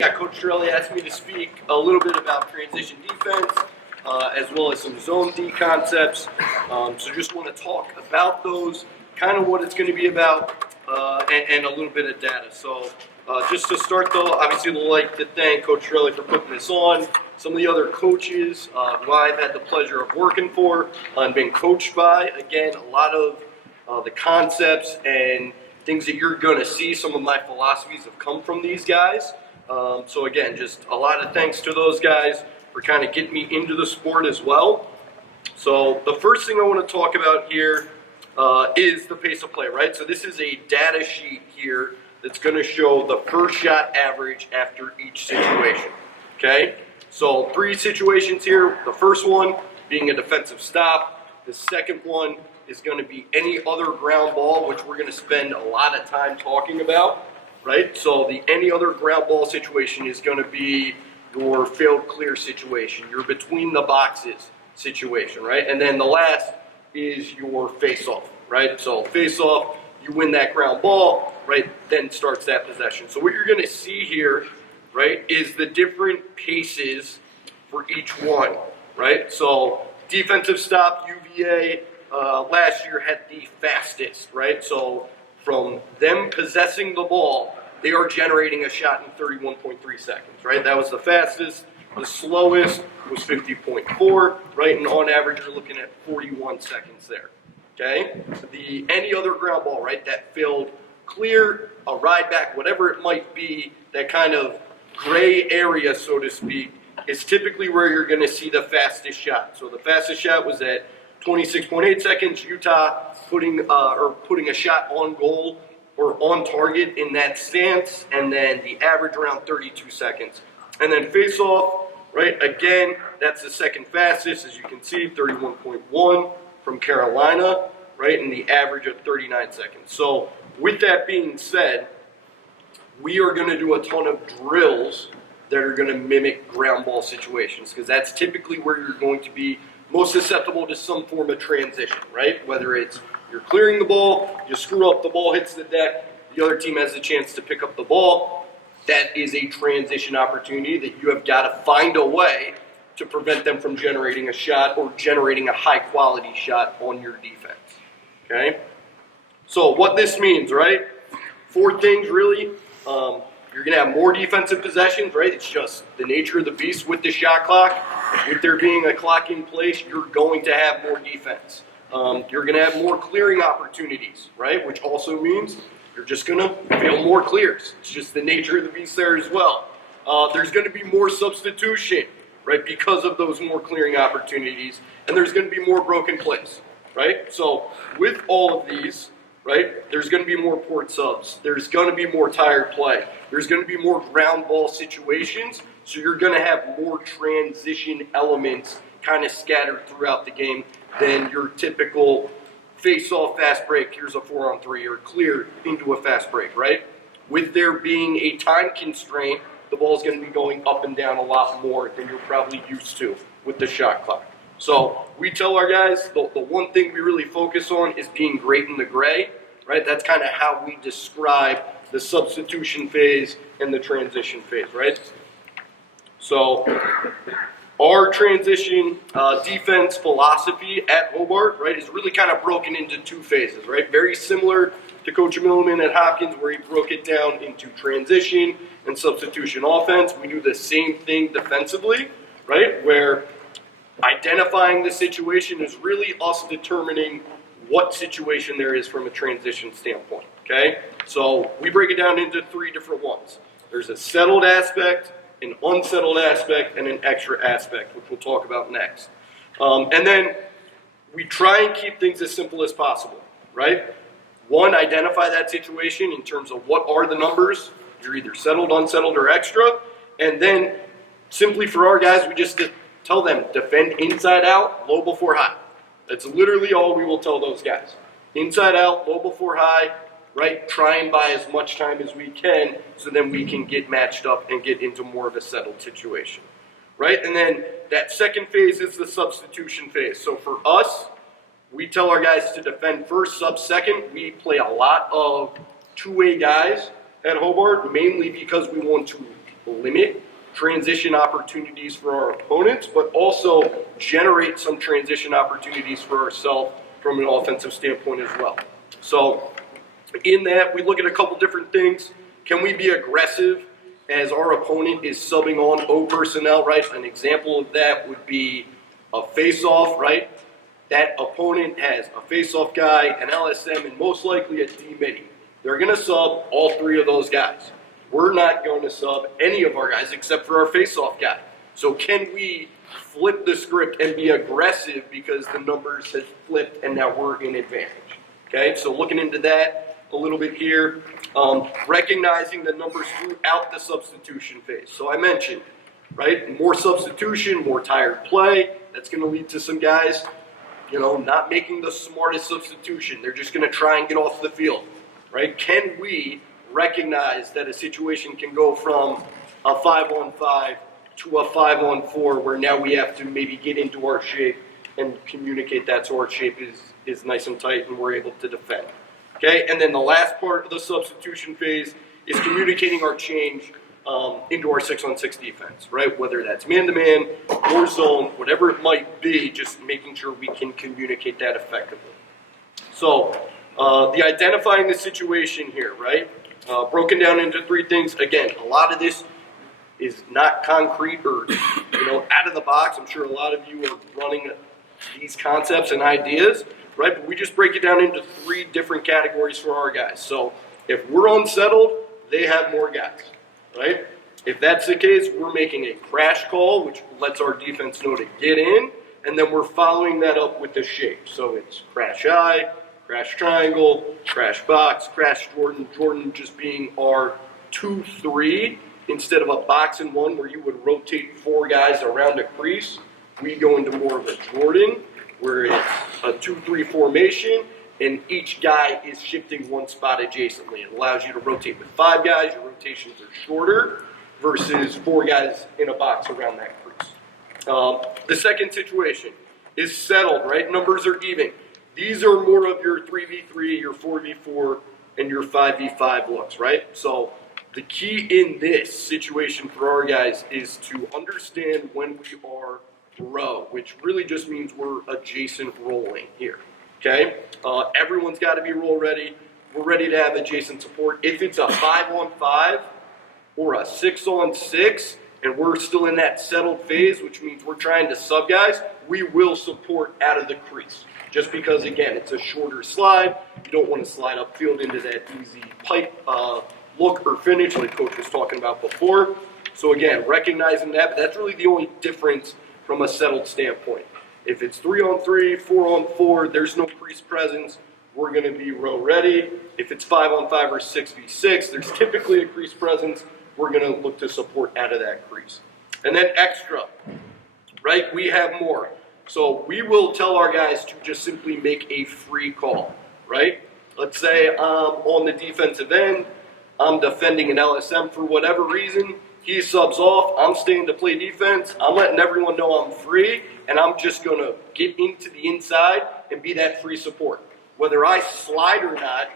Yeah, Coach Torelli asked me to speak a little bit about transition defense, as well as some zone D concepts. So just want to talk about those, kind of what it's going to be about, and a little bit of data. So just to start though, obviously I'd like to thank Coach Torelli for putting this on. Some of the other coaches who I've had the pleasure of working for and being coached by. Again, a lot of the concepts and things that you're going to see, some of my philosophies have come from these guys. So again, just a lot of thanks to those guys for kind of getting me into the sport as well. So the first thing I want to talk about here is the pace of play, right? So this is a data sheet here that's going to show the first shot average after each situation, okay? So 3 situations here. The first one being a defensive stop. The second one is going to be any other ground ball, which we're going to spend a lot of time talking about. Right? So the any other ground ball situation is going to be your failed clear situation, your between the boxes situation, right? And then the last is your face-off, right? So face-off, you win that ground ball, right? Then starts that possession. So what you're going to see here, right, is the different paces for each one, right? So defensive stop, UVA, last year had the fastest, right? So from them possessing the ball, they are generating a shot in 31.3 seconds, right? That was the fastest. The slowest was 50.4, right? And on average, you're looking at 41 seconds there, okay? The any other ground ball, right, that failed clear, a ride back, whatever it might be, that kind of gray area, so to speak, is typically where you're going to see the fastest shot. So the fastest shot was at 26.8 seconds. Utah putting a shot on goal or on target in that stance, and then the average around 32 seconds. And then face-off, right, again, that's the second fastest, as you can see, 31.1 from Carolina, right, and the average of 39 seconds. So with that being said, we are going to do a ton of drills that are going to mimic ground ball situations, because that's typically where you're going to be most susceptible to some form of transition, right? Whether it's you're clearing the ball, you screw up, the ball hits the deck, the other team has a chance to pick up the ball. That is a transition opportunity that you have got to find a way to prevent them from generating a shot or generating a high-quality shot on your defense, okay? So what this means, right? 4 things, really. You're going to have more defensive possessions, right? It's just the nature of the beast with the shot clock. With there being a clock in place, you're going to have more defense. You're going to have more clearing opportunities, right? Which also means you're just going to fail more clears. It's just the nature of the beast there as well. There's going to be more substitution, right? Because of those more clearing opportunities. And there's going to be more broken plays, right? So with all of these, right, there's going to be more port subs. There's going to be more tired play. There's going to be more ground ball situations. So you're going to have more transition elements kind of scattered throughout the game than your typical face-off fast break. Here's a 4-on-3 or clear into a fast break, right? With there being a time constraint, the ball's going to be going up and down a lot more than you're probably used to with the shot clock. So we tell our guys the one thing we really focus on is being great in the gray, right? That's kind of how we describe the substitution phase and the transition phase, right? So our transition defense philosophy at Hobart, right, is really kind of broken into 2 phases, right? Very similar to Coach Milliman at Hopkins, where he broke it down into transition and substitution offense. We do the same thing defensively, right, where identifying the situation is really us determining what situation there is from a transition standpoint, okay? So we break it down into 3 different ones. There's a settled aspect, an unsettled aspect, and an extra aspect, which we'll talk about next. And then we try and keep things as simple as possible, right? 1, identify that situation in terms of what are the numbers. You're either settled, unsettled, or extra. And then simply for our guys, we just tell them, defend inside out, low before high. That's literally all we will tell those guys. Inside out, low before high, right? Try and buy as much time as we can so then we can get matched up and get into more of a settled situation, right? And then that second phase is the substitution phase. So for us, we tell our guys to defend first, sub second. We play a lot of 2-way guys at Hobart, mainly because we want to limit transition opportunities for our opponents, but also generate some transition opportunities for ourselves from an offensive standpoint as well. So in that, we look at a couple different things. Can we be aggressive as our opponent is subbing on O personnel, right? An example of that would be a face-off, right? That opponent has a face-off guy, an LSM, and most likely a D-midi. They're going to sub all three of those guys. We're not going to sub any of our guys except for our face-off guy. So can we flip the script and be aggressive because the numbers have flipped and now we're in advantage? Okay, so looking into that a little bit here, recognizing the numbers throughout the substitution phase. So I mentioned, right, more substitution, more tired play. That's going to lead to some guys, not making the smartest substitution. They're just going to try and get off the field, right? Can we recognize that a situation can go from a 5-on-5 to a 5-on-4 where now we have to maybe get into our shape and communicate that so our shape is nice and tight and we're able to defend. Okay, and then the last part of the substitution phase is communicating our change into our 6-on-6 defense, right? Whether that's man-to-man or zone, whatever it might be, just making sure we can communicate that effectively. So the identifying the situation here, right? Broken down into three things. Again, a lot of this is not concrete or out of the box. I'm sure a lot of you are running these concepts and ideas, right? But we just break it down into three different categories for our guys. So if we're unsettled, they have more guys, right? If that's the case, we're making a crash call, which lets our defense know to get in, and then we're following that up with the shape. So it's crash eye, crash triangle, crash box, crash Jordan just being our 2-3 instead of a box and one where you would rotate four guys around a crease. We go into more of a Jordan where it's a 2-3 formation and each guy is shifting one spot adjacently. It allows you to rotate with five guys. Your rotations are shorter versus four guys in a box around that crease. The second situation is settled, right? Numbers are even. These are more of your 3v3, your 4v4, and your 5v5 looks, right? So the key in this situation for our guys is to understand when we are row, which really just means we're adjacent rolling here, okay? Everyone's got to be roll ready. We're ready to have adjacent support. If it's a 5-on-5 or a 6-on-6, and we're still in that settled phase, which means we're trying to sub guys, we will support out of the crease. Just because, again, it's a shorter slide. You don't want to slide upfield into that easy pipe look or finish like Coach was talking about before. So, again, recognizing that, but that's really the only difference from a settled standpoint. If it's 3-on-3, 4-on-4, there's no crease presence, we're going to be row ready. If it's 5-on-5 or 6v6, there's typically a crease presence. We're going to look to support out of that crease. And then extra, right? We have more. So we will tell our guys to just simply make a free call, right? Let's say on the defensive end, I'm defending an LSM for whatever reason. He subs off. I'm staying to play defense. I'm letting everyone know I'm free, and I'm just going to get into the inside and be that free support. Whether I slide or not,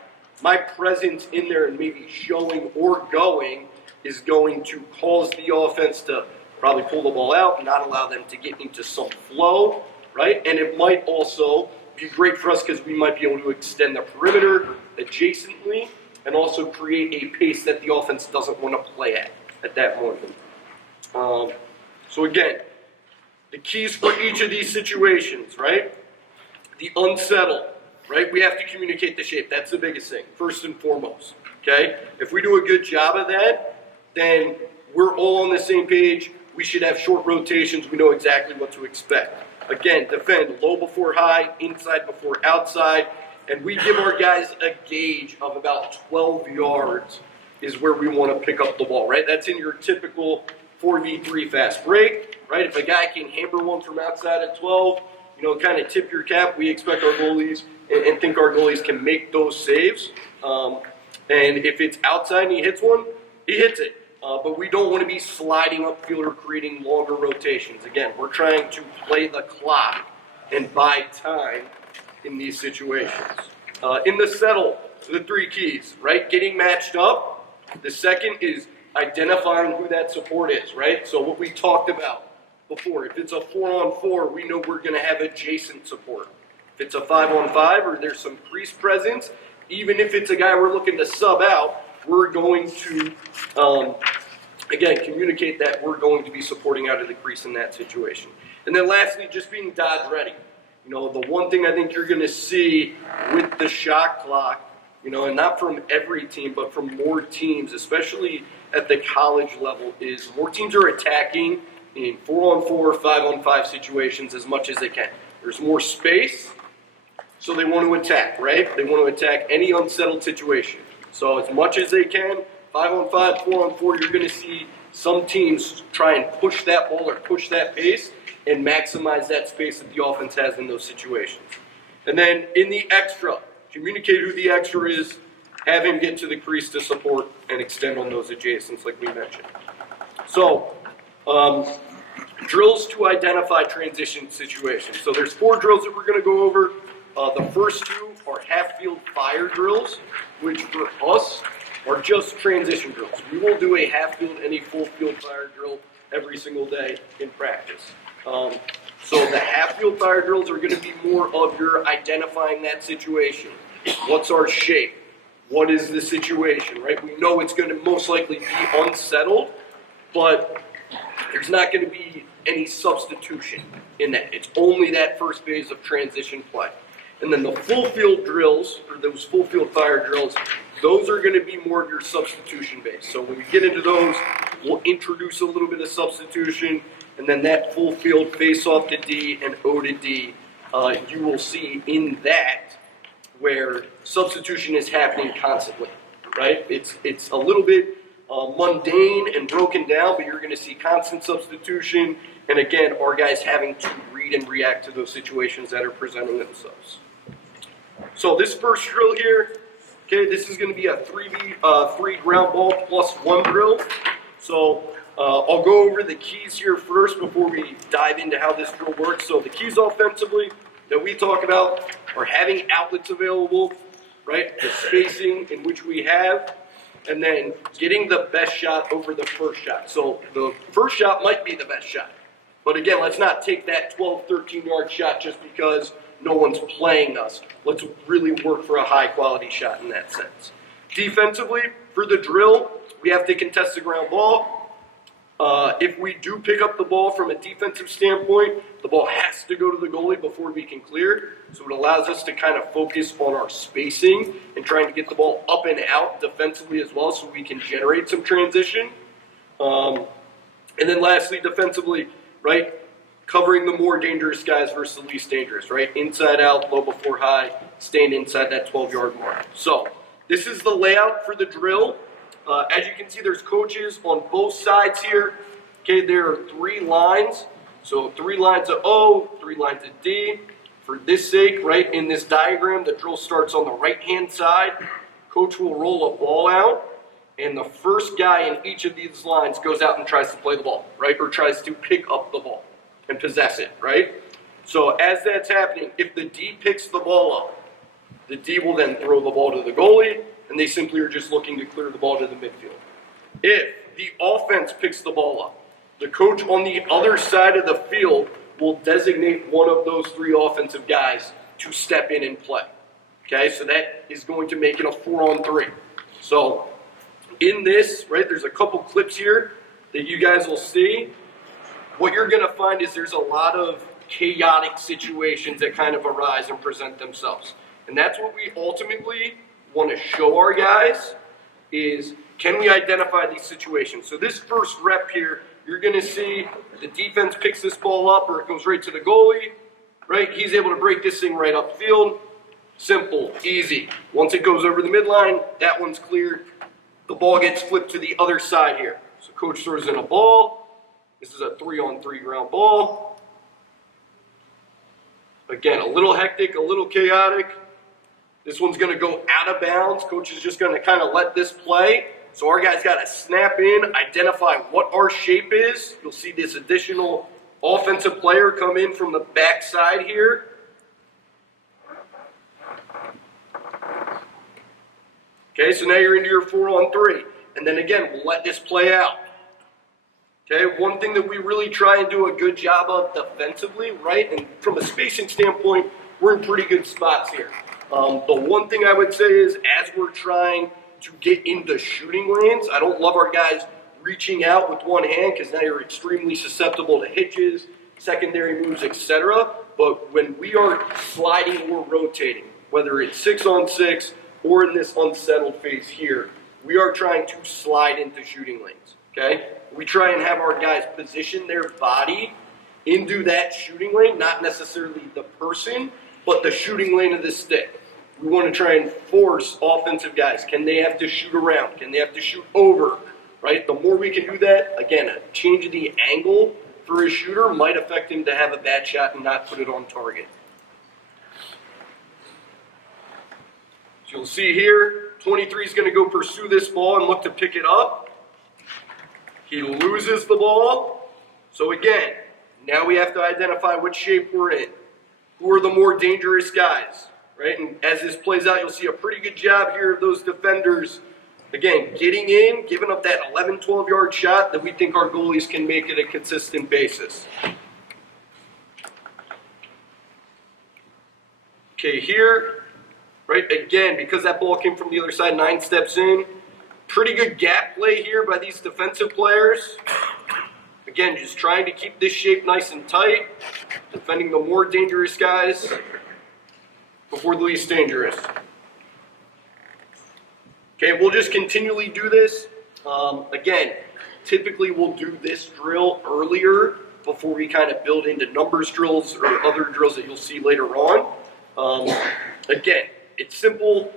my presence in there and maybe showing or going is going to cause the offense to probably pull the ball out and not allow them to get into some flow, right? And it might also be great for us because we might be able to extend the perimeter adjacently and also create a pace that the offense doesn't want to play at that moment. So again, the keys for each of these situations, right? The unsettled, right? We have to communicate the shape. That's the biggest thing, first and foremost, okay? If we do a good job of that, then we're all on the same page. We should have short rotations. We know exactly what to expect. Again, defend low before high, inside before outside, and we give our guys a gauge of about 12 yards is where we want to pick up the ball, right? That's in your typical 4v3 fast break, right? If a guy can hammer one from outside at 12, kind of tip your cap. We expect our goalies and think our goalies can make those saves. And if it's outside and he hits one, he hits it. But we don't want to be sliding upfield or creating longer rotations. Again, we're trying to play the clock and buy time in these situations. In the settle, the three keys, right? Getting matched up. The second is identifying who that support is, right? So what we talked about before, if it's a 4-on-4, we know we're going to have adjacent support. If it's a 5-on-5 or there's some crease presence, even if it's a guy we're looking to sub out, we're going to, again, communicate that we're going to be supporting out of the crease in that situation. And then lastly, just being dodge ready. You know, the one thing I think you're going to see with the shot clock, you know, and not from every team, but from more teams, especially at the college level, is more teams are attacking in 4-on-4, 5-on-5 situations as much as they can. There's more space, so they want to attack, right? They want to attack any unsettled situation. So as much as they can, 5-on-5, 4-on-4, you're going to see some teams try and push that ball or push that pace and maximize that space that the offense has in those situations. And then in the extra, communicate who the extra is, have him get to the crease to support and extend on those adjacents like we mentioned. So, drills to identify transition situations. So there's 4 drills that we're going to go over. The first 2 are half-field fire drills, which for us are just transition drills. We will do a half-field and a full-field fire drill every single day in practice. So the half-field fire drills are going to be more of your identifying that situation. What's our shape? What is the situation, right? We know it's going to most likely be unsettled, but there's not going to be any substitution in that. It's only that first phase of transition play. And then the full field drills, or those full field fire drills, those are going to be more of your substitution base. So when we get into those, we'll introduce a little bit of substitution, and then that full field face off to D and O to D, you will see in that where substitution is happening constantly, right? It's a little bit mundane and broken down, but you're going to see constant substitution, and again, our guys having to read and react to those situations that are presenting themselves. So this first drill here, okay, this is going to be a 3 ground ball plus 1 drill. So I'll go over the keys here first before we dive into how this drill works. So the keys offensively that we talk about are having outlets available, right? The spacing in which we have, and then getting the best shot over the first shot. So the first shot might be the best shot. But again, let's not take that 12, 13-yard shot just because no one's playing us. Let's really work for a high-quality shot in that sense. Defensively, for the drill, we have to contest the ground ball. If we do pick up the ball from a defensive standpoint, the ball has to go to the goalie before we can clear. So it allows us to kind of focus on our spacing and trying to get the ball up and out defensively as well so we can generate some transition. And then lastly, defensively, right, covering the more dangerous guys versus the least dangerous, right? Inside out, low before high, staying inside that 12-yard mark. So this is the layout for the drill. As you can see, there's coaches on both sides here. Okay, there are 3 lines. So 3 lines of O, 3 lines of D. For this sake, right, in this diagram, the drill starts on the right-hand side. Coach will roll a ball out, and the first guy in each of these lines goes out and tries to play the ball, right, or tries to pick up the ball and possess it, right? So as that's happening, if the D picks the ball up, the D will then throw the ball to the goalie, and they simply are just looking to clear the ball to the midfield. If the offense picks the ball up, the coach on the other side of the field will designate one of those 3 offensive guys to step in and play. Okay, so that is going to make it a 4-on-3. So in this, right, there's a couple clips here that you guys will see. What you're going to find is there's a lot of chaotic situations that kind of arise and present themselves. And that's what we ultimately want to show our guys is, can we identify these situations? So this first rep here, you're going to see the defense picks this ball up or it goes right to the goalie, right? He's able to break this thing right upfield. Simple, easy. Once it goes over the midline, that one's cleared. The ball gets flipped to the other side here. So coach throws in a ball. This is a 3-on-3 ground ball. Again, a little hectic, a little chaotic. This one's going to go out of bounds. Coach is just going to kind of let this play. So our guys got to snap in, identify what our shape is. You'll see this additional offensive player come in from the backside here. Okay, so now you're into your 4-on-3. And then again, we'll let this play out. Okay, one thing that we really try and do a good job of defensively, right? And from a spacing standpoint, we're in pretty good spots here. The one thing I would say is as we're trying to get into shooting lanes, I don't love our guys reaching out with one hand because now you're extremely susceptible to hitches, secondary moves, etc. But when we are sliding or rotating, whether it's 6-on-6 or in this unsettled phase here, we are trying to slide into shooting lanes, okay? We try and have our guys position their body into that shooting lane, not necessarily the person, but the shooting lane of the stick. We want to try and force offensive guys. Can they have to shoot around? Can they have to shoot over, right? The more we can do that, again, a change in the angle for a shooter might affect him to have a bad shot and not put it on target. So you'll see here, 23 is going to go pursue this ball and look to pick it up. He loses the ball. So again, now we have to identify which shape we're in. Who are the more dangerous guys, right? And as this plays out, you'll see a pretty good job here of those defenders, again, getting in, giving up that 11, 12-yard shot that we think our goalies can make at a consistent basis. Okay, here, right, again, because that ball came from the other side, 9 steps in, pretty good gap play here by these defensive players. Again, just trying to keep this shape nice and tight, defending the more dangerous guys before the least dangerous. Okay, we'll just continually do this. Again, typically we'll do this drill earlier before we kind of build into numbers drills or other drills that you'll see later on. Again, it's simple,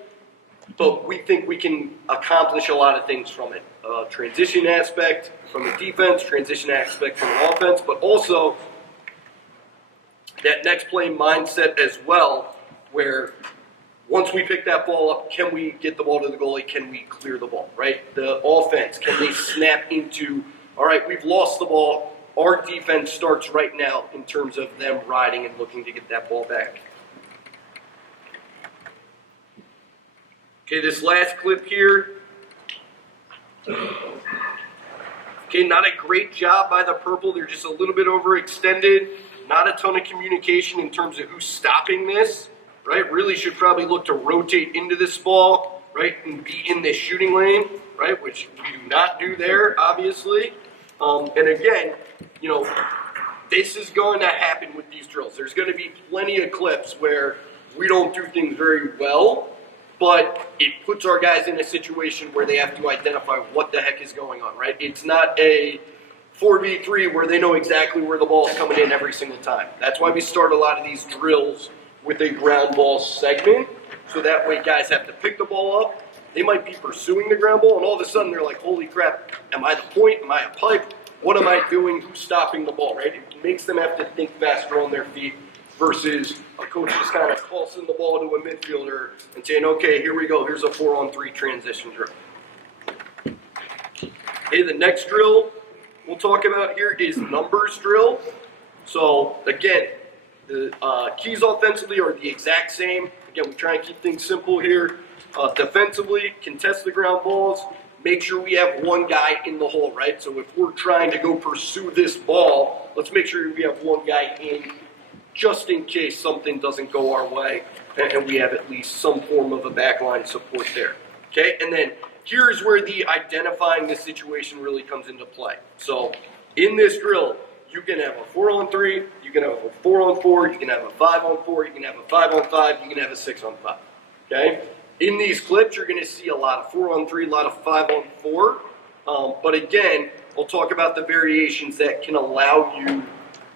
but we think we can accomplish a lot of things from it. Transition aspect from the defense, transition aspect from the offense, but also that next play mindset as well, where once we pick that ball up, can we get the ball to the goalie? Can we clear the ball, right? The offense, can they snap into, all right, we've lost the ball. Our defense starts right now in terms of them riding and looking to get that ball back. Okay, this last clip here. Okay, not a great job by the purple. They're just a little bit overextended. Not a ton of communication in terms of who's stopping this, right? Really should probably look to rotate into this ball, right, and be in this shooting lane, right, which we do not do there, obviously. And again, you know, this is going to happen with these drills. There's going to be plenty of clips where we don't do things very well, but it puts our guys in a situation where they have to identify what the heck is going on, right? It's not a 4v3 where they know exactly where the ball is coming in every single time. That's why we start a lot of these drills with a ground ball segment, so that way guys have to pick the ball up. They might be pursuing the ground ball, and all of a sudden they're like, holy crap, am I the point? Am I a pipe? What am I doing? Who's stopping the ball, right? It makes them have to think faster on their feet versus a coach just kind of tossing the ball to a midfielder and saying, okay, here we go. Here's a 4-on-3 transition drill. Okay, the next drill we'll talk about here is numbers drill. So again, the keys offensively are the exact same. Again, we try and keep things simple here. Defensively, contest the ground balls. Make sure we have one guy in the hole, right? So if we're trying to go pursue this ball, let's make sure we have one guy in just in case something doesn't go our way and we have at least some form of a backline support there. Okay, and then here's where the identifying the situation really comes into play. So in this drill, you can have a 4-on-3, you can have a 4-on-4, you can have a 5-on-4, you can have a 5-on-5, you can have a 6-on-5. Okay? In these clips, you're going to see a lot of 4-on-3, a lot of 5-on-4. But again, we'll talk about the variations that can allow you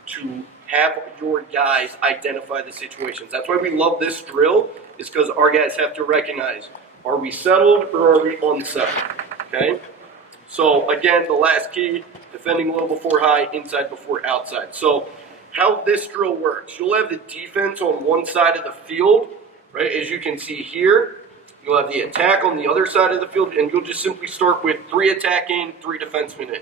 to have your guys identify the situations. That's why we love this drill, is because our guys have to recognize, are we settled or are we unsettled? Okay? So again, the last key, defending low before high, inside before outside. So how this drill works, you'll have the defense on one side of the field, right? As you can see here, you'll have the attack on the other side of the field, and you'll just simply start with 3 attacking, 3 defensemen in.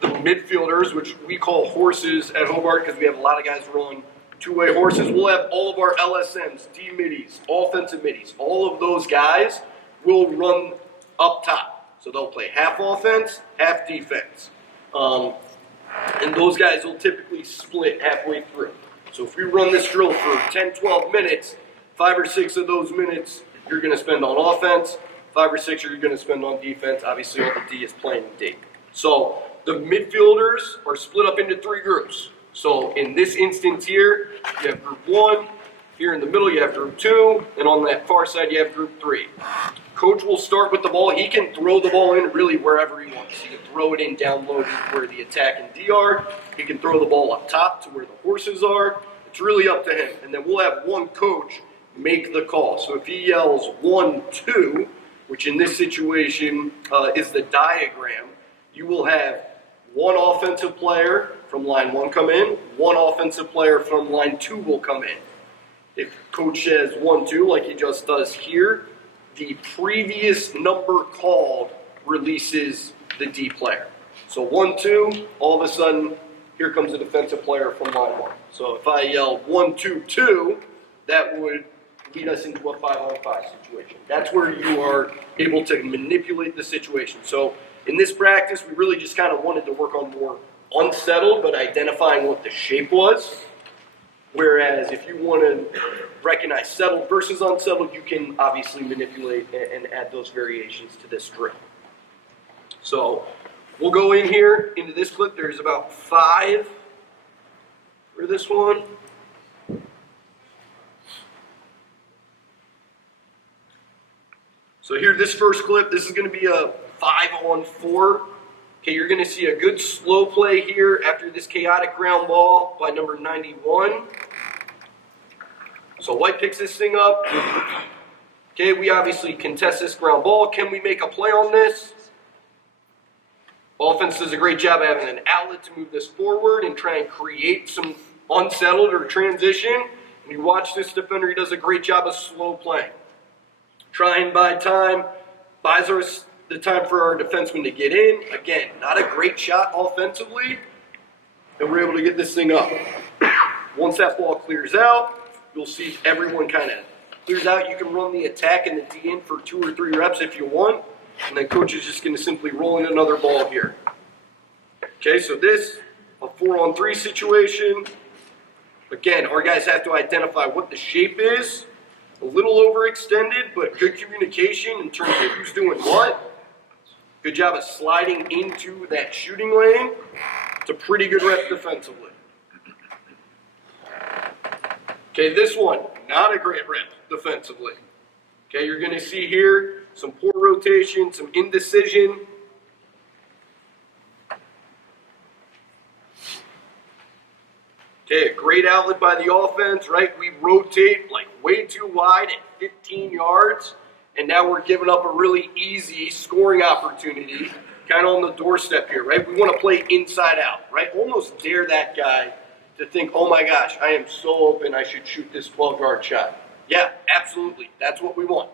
The midfielders, which we call horses at Hobart because we have a lot of guys rolling two-way horses, we'll have all of our LSMs, D middies, offensive middies. All of those guys will run up top. So they'll play half offense, half defense. And those guys will typically split halfway through. So if we run this drill for 10, 12 minutes, 5 or 6 of those minutes you're going to spend on offense, 5 or 6 you're going to spend on defense. Obviously, all the D is playing D. So the midfielders are split up into 3 groups. So in this instance here, you have group 1. Here in the middle, you have group 2. And on that far side, you have group 3. Coach will start with the ball. He can throw the ball in really wherever he wants. He can throw it in down low to where the attack and D are. He can throw the ball up top to where the horses are. It's really up to him. And then we'll have one coach make the call. So if he yells 1, 2, which in this situation is the diagram, you will have one offensive player from line 1 come in, one offensive player from line 2 will come in. If coach says 1, 2, like he just does here, the previous number called releases the D player. So 1, 2, all of a sudden, here comes a defensive player from line 1. So if I yell 1, 2, 2, that would lead us into a 5-on-5 situation. That's where you are able to manipulate the situation. So in this practice, we really just kind of wanted to work on more unsettled, but identifying what the shape was. Whereas if you want to recognize settled versus unsettled, you can obviously manipulate and add those variations to this drill. So we'll go in here into this clip. There's about 5 for this one. So here, this first clip, this is going to be a 5-on-4. Okay, you're going to see a good slow play here after this chaotic ground ball by number 91. So White picks this thing up. Okay, we obviously contest this ground ball. Can we make a play on this? Offense does a great job of having an outlet to move this forward and try and create some unsettled or transition. And you watch this defender, he does a great job of slow playing. Try and buy time, buys us the time for our defenseman to get in. Again, not a great shot offensively, and we're able to get this thing up. Once that ball clears out, you'll see everyone kind of clears out. You can run the attack and the D in for 2 or 3 reps if you want, and then coach is just going to simply roll in another ball here. Okay, so this, a 4-on-3 situation. Again, our guys have to identify what the shape is. A little overextended, but good communication in terms of who's doing what. Good job of sliding into that shooting lane. It's a pretty good rep defensively. Okay, this one, not a great rep defensively. Okay, you're going to see here some poor rotation, some indecision. Okay, a great outlet by the offense, right? We rotate like way too wide at 15 yards, and now we're giving up a really easy scoring opportunity kind of on the doorstep here, right? We want to play inside out, right? Almost dare that guy to think, oh my gosh, I am so open, I should shoot this 12-yard shot. Yeah, absolutely. That's what we want,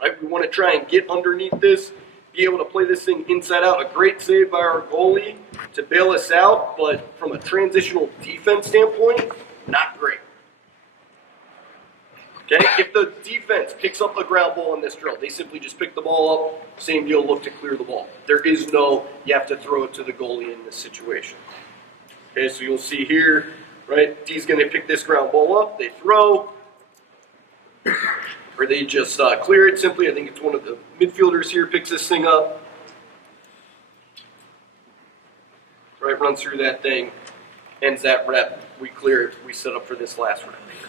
right? We want to try and get underneath this, be able to play this thing inside out. A great save by our goalie to bail us out, but from a transitional defense standpoint, not great. Okay, if the defense picks up a ground ball in this drill, they simply just pick the ball up, same deal, look to clear the ball. There is no, you have to throw it to the goalie in this situation. Okay, so you'll see here, right, D's going to pick this ground ball up, they throw, or they just clear it simply. I think it's one of the midfielders here picks this thing up. Right, runs through that thing, ends that rep, we clear it, we set up for this last rep here.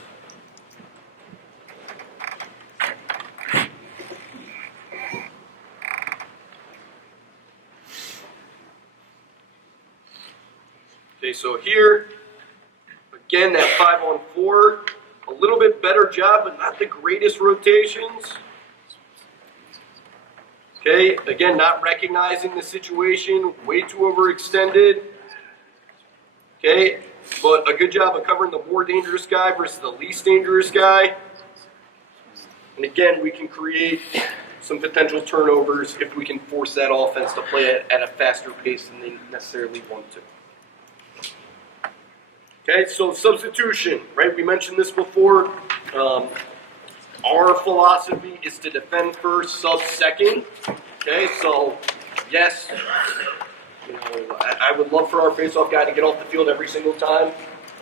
Okay, so here, again, that 5-on-4, a little bit better job, but not the greatest rotations. Okay, again, not recognizing the situation, way too overextended. Okay, but a good job of covering the more dangerous guy versus the least dangerous guy. And again, we can create some potential turnovers if we can force that offense to play at a faster pace than they necessarily want to. Okay, so substitution, right? We mentioned this before. Our philosophy is to defend first, sub second. Okay, so Yes, you know, I would love for our face-off guy to get off the field every single time,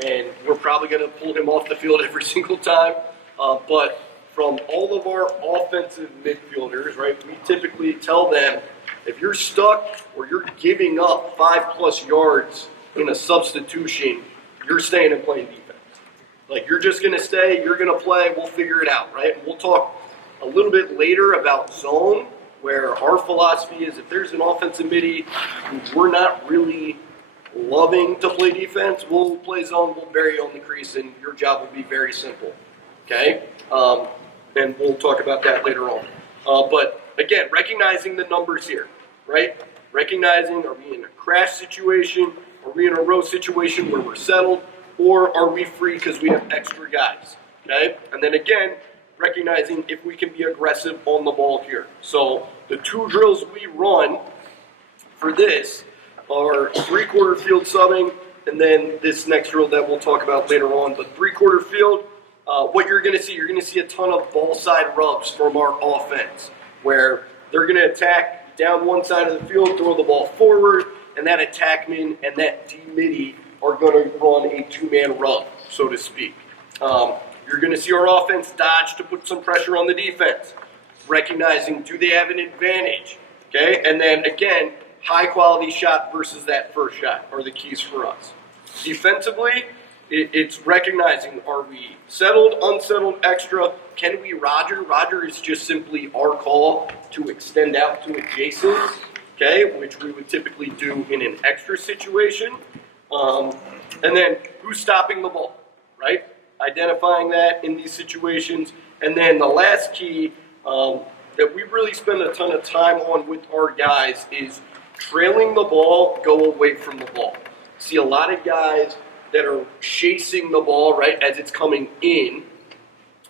and we're probably going to pull him off the field every single time. But from all of our offensive midfielders, right, we typically tell them, if you're stuck or you're giving up 5+ yards in a substitution, you're staying and playing defense. Like, you're just going to stay, you're going to play, we'll figure it out, right? And we'll talk a little bit later about zone, where our philosophy is if there's an offensive midi who we're not really loving to play defense, we'll play zone, we'll bury you on the crease, and your job will be very simple, okay? And we'll talk about that later on. But again, recognizing the numbers here, right? Recognizing, are we in a crash situation? Are we in a row situation where we're settled? Or are we free because we have extra guys, okay? And then again, recognizing if we can be aggressive on the ball here. So the 2 drills we run for this are 3/4 field subbing, and then this next drill that we'll talk about later on. But 3/4 field, what you're going to see a ton of ball side rubs from our offense, where they're going to attack down one side of the field, throw the ball forward, and that attackman and that D-midi are going to run a 2-man rub, so to speak. You're going to see our offense dodge to put some pressure on the defense, recognizing, do they have an advantage? Okay, and then again, high-quality shot versus that first shot are the keys for us. Defensively, it's recognizing, are we settled, unsettled, extra? Can we Roger? Roger is just simply our call to extend out to adjacent, okay, which we would typically do in an extra situation. And then who's stopping the ball, right? Identifying that in these situations. And then the last key that we really spend a ton of time on with our guys is trailing the ball, go away from the ball. See a lot of guys that are chasing the ball, right, as it's coming in.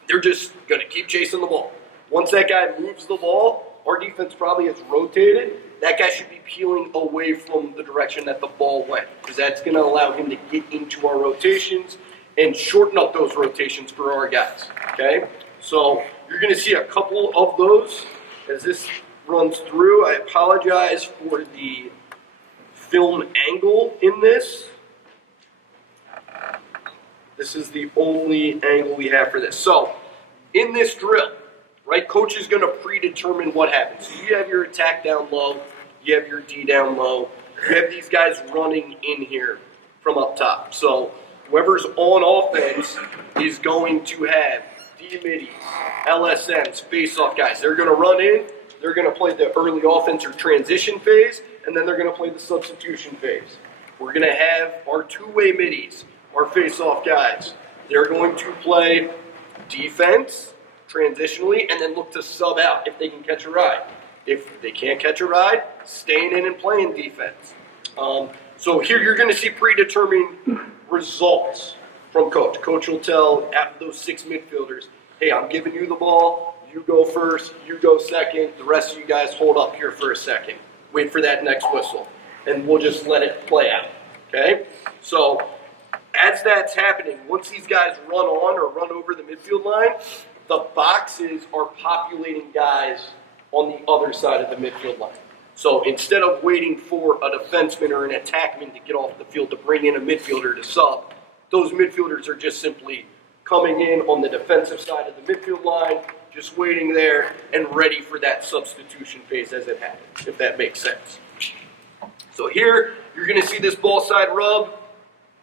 They're just going to keep chasing the ball. Once that guy moves the ball, our defense probably has rotated. That guy should be peeling away from the direction that the ball went, because that's going to allow him to get into our rotations and shorten up those rotations for our guys, okay? So you're going to see a couple of those as this runs through. I apologize for the film angle in this. This is the only angle we have for this. So in this drill, right, coach is going to predetermine what happens. So you have your attack down low, you have your D down low, you have these guys running in here from up top. So whoever's on offense is going to have D-middies, LSMs, face-off guys. They're going to run in, they're going to play the early offense or transition phase, and then they're going to play the substitution phase. We're going to have our 2-way middies, our face-off guys. They're going to play defense transitionally and then look to sub out if they can catch a ride. If they can't catch a ride, staying in and playing defense. So here you're going to see predetermined results from coach. Coach will tell after those 6 midfielders, hey, I'm giving you the ball, you go first, you go second, the rest of you guys hold up here for a second. Wait for that next whistle, and we'll just let it play out, okay? So as that's happening, once these guys run on or run over the midfield line, the boxes are populating guys on the other side of the midfield line. So instead of waiting for a defenseman or an attackman to get off the field to bring in a midfielder to sub, those midfielders are just simply coming in on the defensive side of the midfield line, just waiting there and ready for that substitution phase as it happens, if that makes sense. So here, you're going to see this ball side rub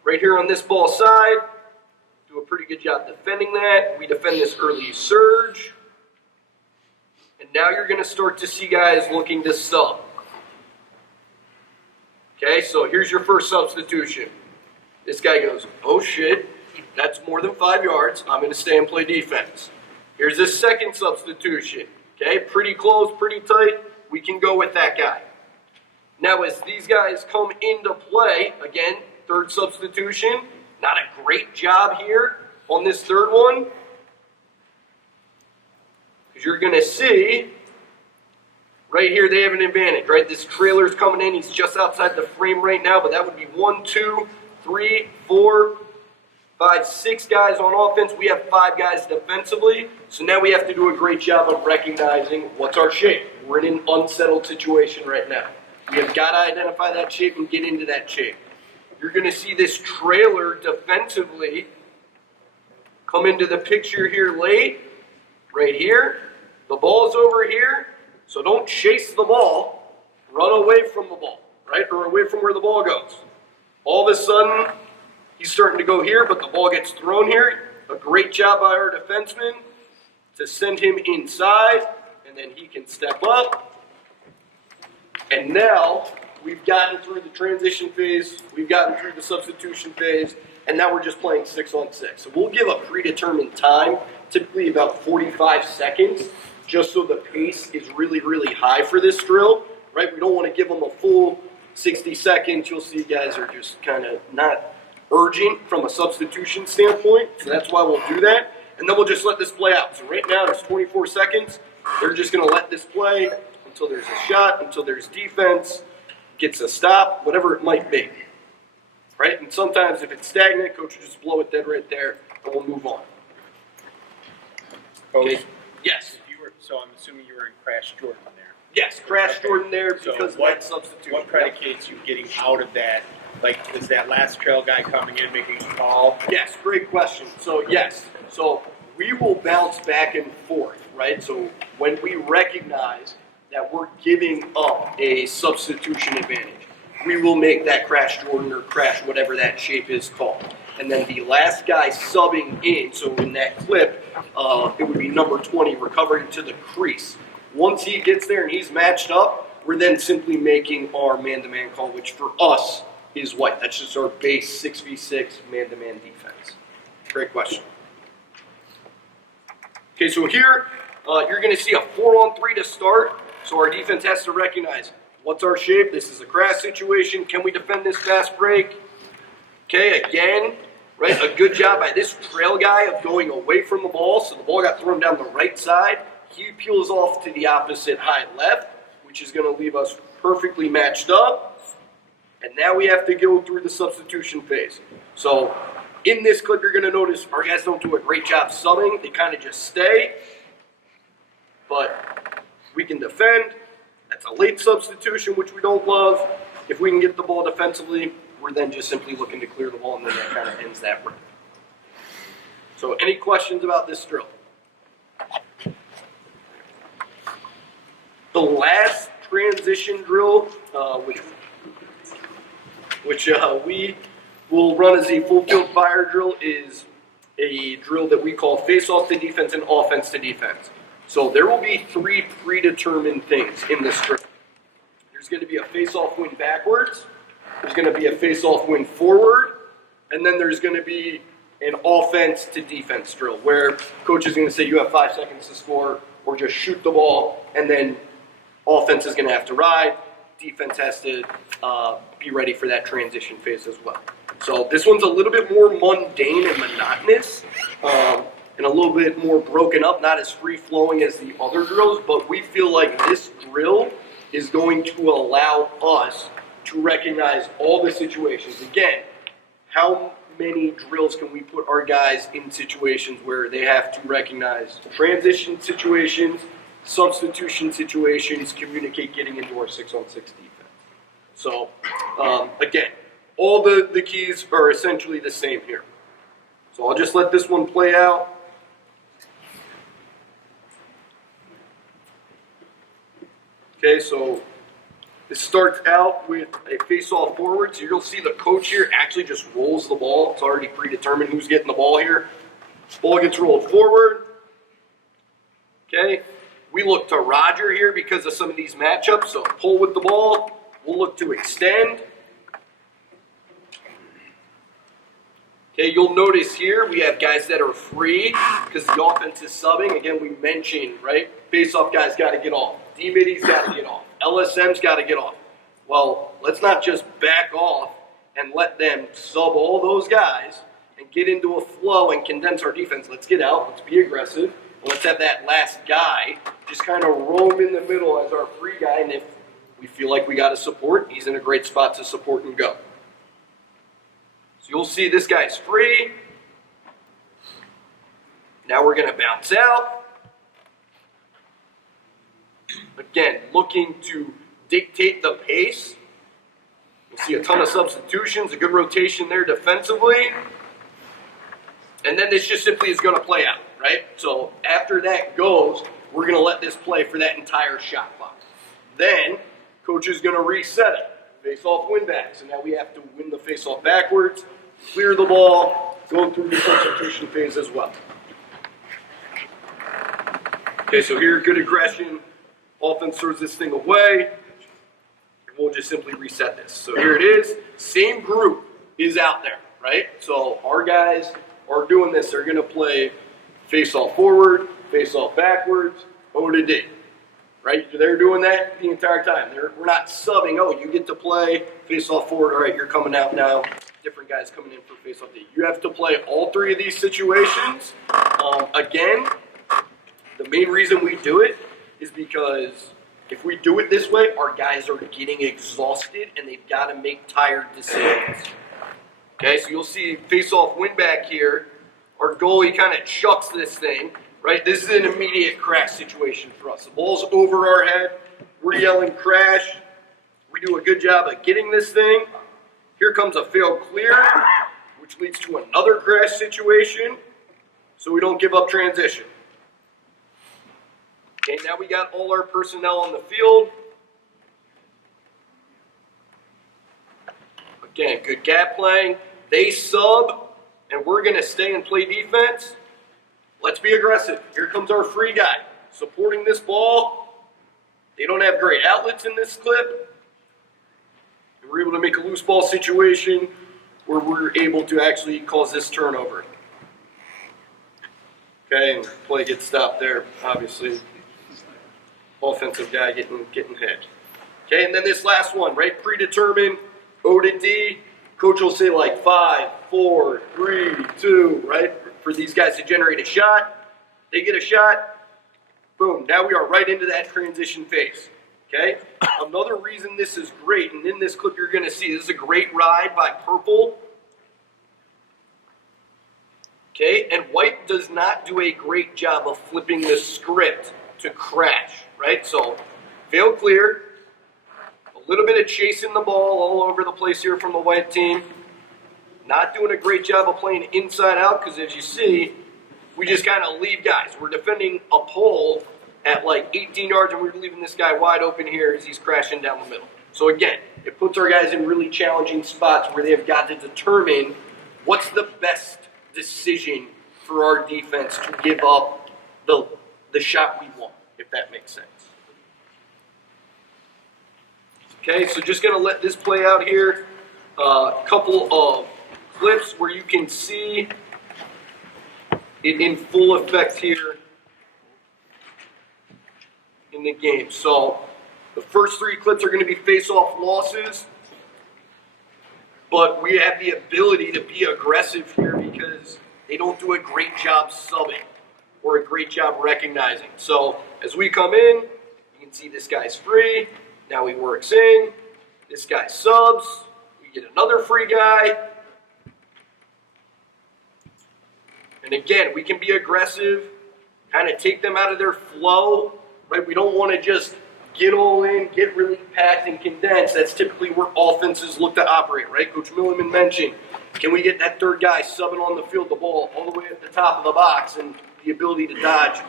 right here on this ball side. Do a pretty good job defending that. We defend this early surge. And now you're going to start to see guys looking to sub. Okay, so here's your first substitution. This guy goes, oh shit, that's more than 5 yards. I'm going to stay and play defense. Here's this second substitution. Okay, pretty close, pretty tight. We can go with that guy. Now as these guys come into play, again, third substitution, not a great job here on this third one. Because you're going to see, right here they have an advantage, right? This trailer's coming in. He's just outside the frame right now, but that would be 1, 2, 3, 4, 5, 6 guys on offense. We have 5 guys defensively. So now we have to do a great job of recognizing what's our shape. We're in an unsettled situation right now. We have got to identify that shape and get into that shape. You're going to see this trailer defensively come into the picture here late, right here. The ball's over here, so don't chase the ball. Run away from the ball, right? Or away from where the ball goes. All of a sudden, he's starting to go here, but the ball gets thrown here. A great job by our defenseman to send him inside, and then he can step up. And now, we've gotten through the transition phase, we've gotten through the substitution phase, and now we're just playing 6-on-6. So we'll give a predetermined time, typically about 45 seconds, just so the pace is really, really high for this drill, right? We don't want to give them a full 60 seconds. You'll see guys are just kind of not urgent from a substitution standpoint, so that's why we'll do that. And then we'll just let this play out. So right now there's 24 seconds. They're just going to let this play until there's a shot, until there's defense, gets a stop, whatever it might be. Right? And sometimes if it's stagnant, coach will just blow it dead right there, and we'll move on. Okay? Yes? So I'm assuming you were in Crash Jordan there. Yes, Crash Jordan there because of that substitution. What predicates you getting out of that? Like, is that last trail guy coming in making a call? Yes, great question. So, yes. So, we will bounce back and forth, right? So, when we recognize that we're giving up a substitution advantage, we will make that Crash Jordan or Crash whatever that shape is called. And then the last guy subbing in, so in that clip, it would be number 20 recovering to the crease. Once he gets there and he's matched up, we're then simply making our man-to-man call, which for us is white. That's just our base 6v6 man-to-man defense. Great question. Okay, so here you're going to see a 4-on-3 to start. So our defense has to recognize what's our shape. This is a crash situation. Can we defend this fast break? Okay, again, right, a good job by this trail guy of going away from the ball. So the ball got thrown down the right side. He peels off to the opposite high left, which is going to leave us perfectly matched up. And now we have to go through the substitution phase. So in this clip, you're going to notice our guys don't do a great job subbing. They kind of just stay. But we can defend. That's a late substitution, which we don't love. If we can get the ball defensively, we're then just simply looking to clear the ball, and then that kind of ends that run. So any questions about this drill? The last transition drill, which we will run as a full field fire drill, is a drill that we call face-off to defense and offense to defense. So there will be 3 predetermined things in this drill. There's going to be a face-off win backwards, there's going to be a face-off win forward, and then there's going to be an offense to defense drill where coach is going to say you have 5 seconds to score or just shoot the ball, and then offense is going to have to ride, defense has to be ready for that transition phase as well. So this one's a little bit more mundane and monotonous, and a little bit more broken up, not as free-flowing as the other drills, but we feel like this drill is going to allow us to recognize all the situations. Again, how many drills can we put our guys in situations where they have to recognize transition situations, substitution situations, communicate getting into our 6-on-6 defense? So, again, all the keys are essentially the same here. So I'll just let this one play out. Okay, so this starts out with a face-off forward. So you'll see the coach here actually just rolls the ball. It's already predetermined who's getting the ball here. Ball gets rolled forward. Okay, we look to Roger here because of some of these matchups. So pull with the ball. We'll look to extend. Okay, you'll notice here we have guys that are free because the offense is subbing. Again, we mentioned, right, face-off guys got to get off. D-middies got to get off. LSM's got to get off. Well, let's not just back off and let them sub all those guys and get into a flow and condense our defense. Let's get out. Let's be aggressive. And let's have that last guy just kind of roam in the middle as our free guy. And if we feel like we got to support, he's in a great spot to support and go. So you'll see this guy's free. Now we're going to bounce out. Again, looking to dictate the pace. You'll see a ton of substitutions, a good rotation there defensively. And then this just simply is going to play out, right? So after that goes, we're going to let this play for that entire shot clock. Then, coach is going to reset it. Face-off win back. So now we have to win the face-off backwards, clear the ball, go through the substitution phase as well. Okay, so here, good aggression. Offense throws this thing away. And we'll just simply reset this. So here it is. Same group is out there, right? So our guys are doing this. They're going to play face-off forward, face-off backwards, O to D. Right? They're doing that the entire time. We're not subbing, oh, you get to play face-off forward. All right, you're coming out now. Different guys coming in for face-off D. You have to play all three of these situations. Again, the main reason we do it is because if we do it this way, our guys are getting exhausted and they've got to make tired decisions. Okay, so you'll see face-off win back here. Our goalie kind of chucks this thing, right? This is an immediate crash situation for us. The ball's over our head. We're yelling crash. We do a good job of getting this thing. Here comes a failed clear, which leads to another crash situation, so we don't give up transition. Okay, now we got all our personnel on the field. Again, good gap playing. They sub, and we're going to stay and play defense. Let's be aggressive. Here comes our free guy, supporting this ball. They don't have great outlets in this clip. And we're able to make a loose ball situation where we're able to actually cause this turnover. Okay, and play gets stopped there, obviously. Offensive guy getting hit. Okay, and then this last one, right? Predetermined, O to D. Coach will say like 5, 4, 3, 2, right? For these guys to generate a shot. They get a shot. Boom. Now we are right into that transition phase. Okay? Another reason this is great, and in this clip you're going to see, this is a great ride by Purple. Okay? And White does not do a great job of flipping the script to crash, right? So, fail clear. A little bit of chasing the ball all over the place here from the White team. Not doing a great job of playing inside out because, as you see, we just kind of leave guys. We're defending a pole at like 18 yards, and we're leaving this guy wide open here as he's crashing down the middle. So again, it puts our guys in really challenging spots where they've got to determine what's the best decision for our defense to give up the shot we want, if that makes sense. Okay, so just going to let this play out here. A couple of clips where you can see it in full effect here in the game. So the first 3 clips are going to be face-off losses, but we have the ability to be aggressive here because they don't do a great job subbing or a great job recognizing. So as we come in, you can see this guy's free. Now he works in. This guy subs. We get another free guy. And again, we can be aggressive, kind of take them out of their flow, right? We don't want to just get all in, get really packed and condensed. That's typically where offenses look to operate, right? Coach Milliman mentioned, can we get that third guy subbing on the field, the ball all the way at the top of the box and the ability to dodge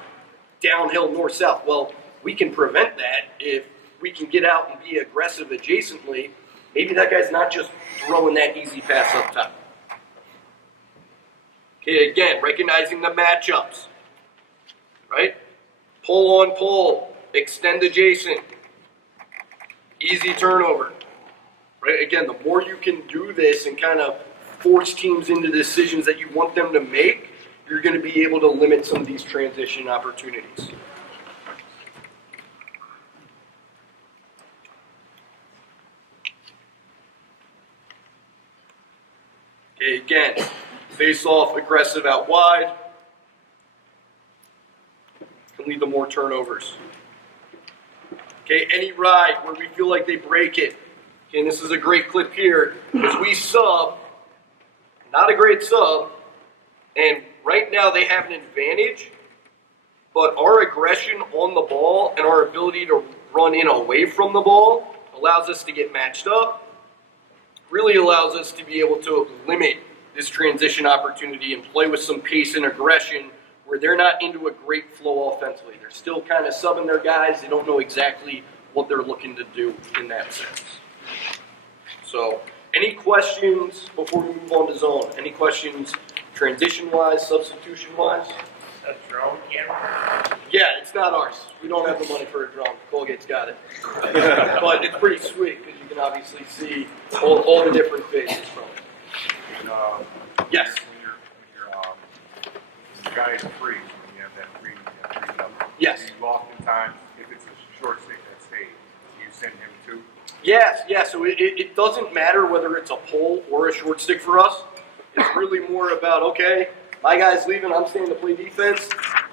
downhill north-south? Well, we can prevent that if we can get out and be aggressive adjacently. Maybe that guy's not just throwing that easy pass up top. Okay, again, recognizing the matchups, right? Pull on pull, extend adjacent, easy turnover, right? Again, the more you can do this and kind of force teams into decisions that you want them to make, you're going to be able to limit some of these transition opportunities. Okay, again, face off, aggressive out wide. Can lead to more turnovers. Okay, any ride where we feel like they break it. Okay, and this is a great clip here. As we sub, not a great sub, and right now they have an advantage, but our aggression on the ball and our ability to run in away from the ball, allows us to get matched up, really allows us to be able to limit this transition opportunity and play with some pace and aggression where they're not into a great flow offensively. They're still kind of subbing their guys. They don't know exactly what they're looking to do in that sense. So, any questions before we move on to zone? Any questions transition-wise, substitution-wise? A drone camera? Yeah, it's not ours. We don't have the money for a drone. Colgate's got it. But it's pretty sweet because you can obviously see all the different phases from it. Yes? The guy is free, when you have that free number. Yes. You oftentimes, if it's a short stick that stays, you send him to. Yes, yeah, so it doesn't matter whether it's a pole or a short stick for us. It's really more about, okay, my guy's leaving, I'm staying to play defense.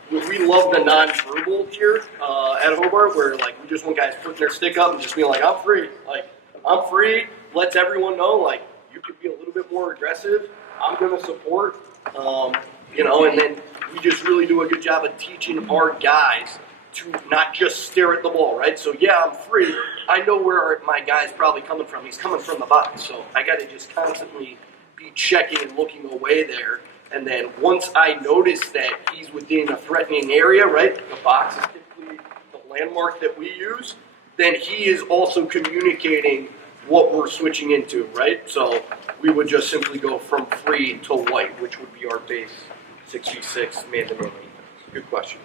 We love the non-verbal here at Hobart, where like we just want guys putting their stick up and just being like, I'm free. Like, I'm free, lets everyone know, like, you could be a little bit more aggressive. I'm going to support, and then we just really do a good job of teaching our guys to not just stare at the ball, right? So, yeah, I'm free. I know where my guy's probably coming from. He's coming from the box. So I got to just constantly be checking and looking away there. And then once I notice that he's within a threatening area, right, the box is typically the landmark that we use, then he is also communicating what we're switching into, right? So we would just simply go from free to white, which would be our base 6v6 man-to-man defense. Good question.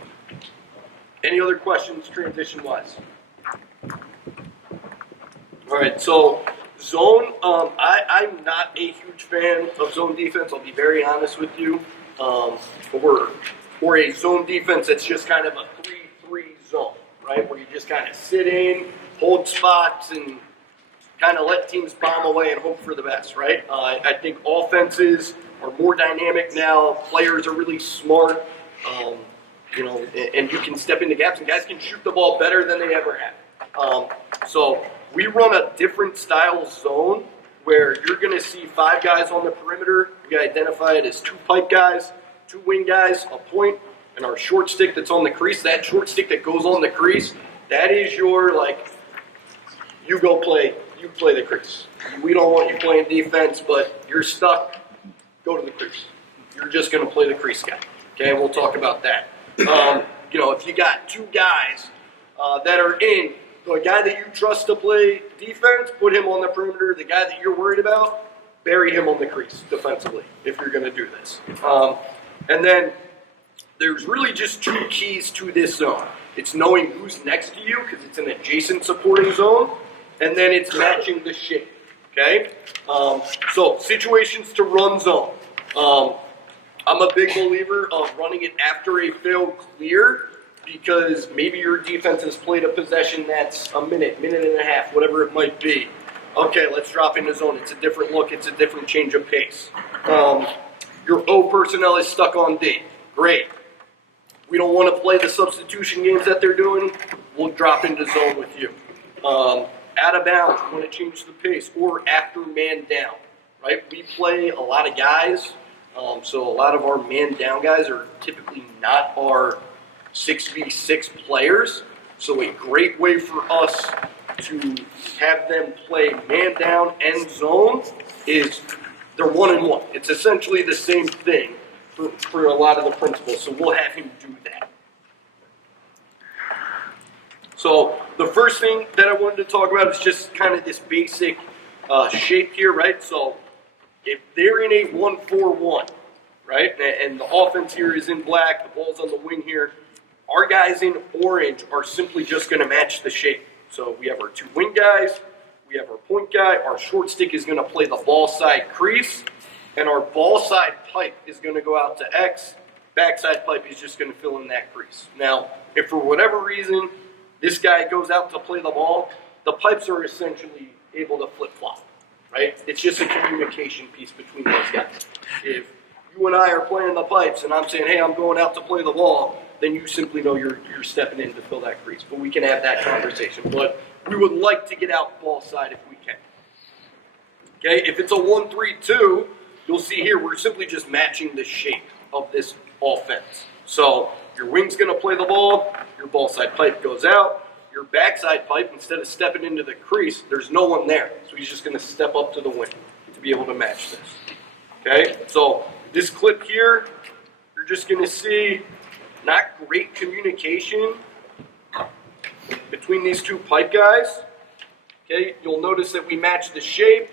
Any other questions transition-wise? All right, so zone, I'm not a huge fan of zone defense. I'll be very honest with you. Or a zone defense that's just kind of a 3-3 zone, right? Where you just kind of sit in, hold spots, and kind of let teams bomb away and hope for the best, right? I think offenses are more dynamic now. Players are really smart, and you can step into gaps, and guys can shoot the ball better than they ever have. So we run a different style zone where you're going to see 5 guys on the perimeter. We identify it as 2 pipe guys, 2 wing guys, a point, and our short stick that's on the crease. That short stick that goes on the crease, that is your, like, you play the crease. We don't want you playing defense, but you're stuck, go to the crease. You're just going to play the crease guy. Okay, we'll talk about that. If you got 2 guys that are in, the guy that you trust to play defense, put him on the perimeter. The guy that you're worried about, bury him on the crease defensively if you're going to do this. And then there's really just 2 keys to this zone. It's knowing who's next to you because it's an adjacent supporting zone, and then it's matching the shape. Okay? So situations to run zone. I'm a big believer of running it after a failed clear, because maybe your defense has played a possession that's a minute and a half, whatever it might be. Okay, let's drop into zone. It's a different look. It's a different change of pace. Your O personnel is stuck on D. Great. We don't want to play the substitution games that they're doing. We'll drop into zone with you. Out of bounds, we want to change the pace, or after man down, right? We play a lot of guys, so a lot of our man down guys are typically not our 6v6 players, so a great way for us to have them play man down and zone is they're 1-1. It's essentially the same thing for a lot of the principles, so we'll have him do that. So the first thing that I wanted to talk about is just kind of this basic shape here, right? So if they're in a 1-4-1, right, and the offense here is in black, the ball's on the wing here, our guys in orange are simply just going to match the shape. So we have our 2 wing guys, we have our point guy, our short stick is going to play the ball side crease, and our ball side pipe is going to go out to X, backside pipe is just going to fill in that crease. Now, if for whatever reason this guy goes out to play the ball, the pipes are essentially able to flip-flop, right? It's just a communication piece between those guys. If you and I are playing the pipes and I'm saying, hey, I'm going out to play the ball, then you simply know you're stepping in to fill that crease. But we can have that conversation. But we would like to get out ball side if we can. Okay, if it's a 1-3-2, you'll see here we're simply just matching the shape of this offense. So your wing's going to play the ball, your ball side pipe goes out, your backside pipe, instead of stepping into the crease, there's no one there. So he's just going to step up to the wing to be able to match this. Okay, so this clip here, you're just going to see not great communication between these two pipe guys. Okay, you'll notice that we match the shape.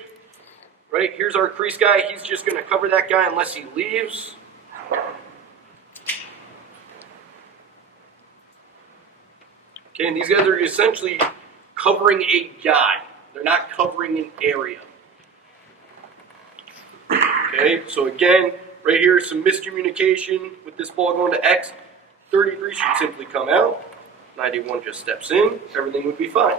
Right, here's our crease guy. He's just going to cover that guy unless he leaves. Okay, and these guys are essentially covering a guy. They're not covering an area. Okay, so again, right here, some miscommunication with this ball going to X. 33 should simply come out. 91 just steps in. Everything would be fine.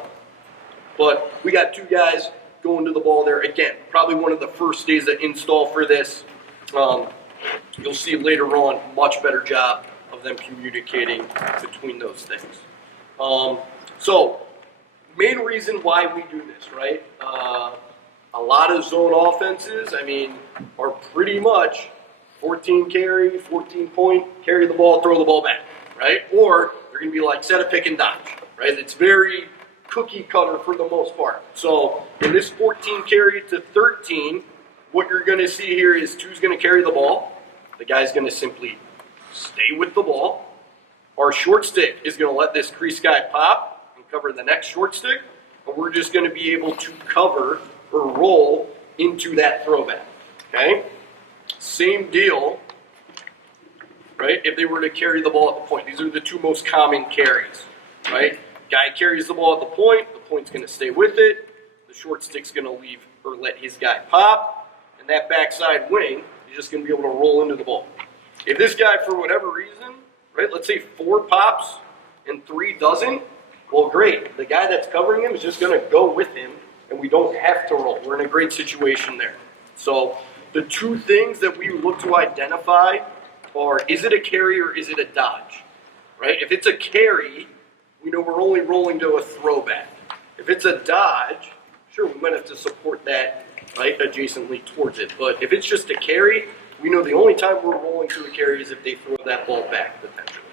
But we got two guys going to the ball there. Again, probably one of the first days of install for this. You'll see later on, much better job of them communicating between those things. So, main reason why we do this, right? A lot of zone offenses, I mean, are pretty much 14 carry, 14 point, carry the ball, throw the ball back, right? Or they're going to be like set a pick and dodge, right? It's very cookie cutter for the most part. So in this 14 carry to 13, what you're going to see here is two's going to carry the ball. The guy's going to simply stay with the ball. Our short stick is going to let this crease guy pop and cover the next short stick, and we're just going to be able to cover or roll into that throwback. Okay? Same deal, right? If they were to carry the ball at the point, these are the two most common carries, right? Guy carries the ball at the point's going to stay with it, the short stick's going to leave or let his guy pop, and that backside wing is just going to be able to roll into the ball. If this guy, for whatever reason, right, let's say 4 pops and 3 doesn't, well, great. The guy that's covering him is just going to go with him, and we don't have to roll. We're in a great situation there. So the two things that we look to identify are, is it a carry or is it a dodge, right? If it's a carry, we know we're only rolling to a throwback. If it's a dodge, sure, we might have to support that, right, adjacently towards it. But if it's just a carry, we know the only time we're rolling to a carry is if they throw that ball back, potentially.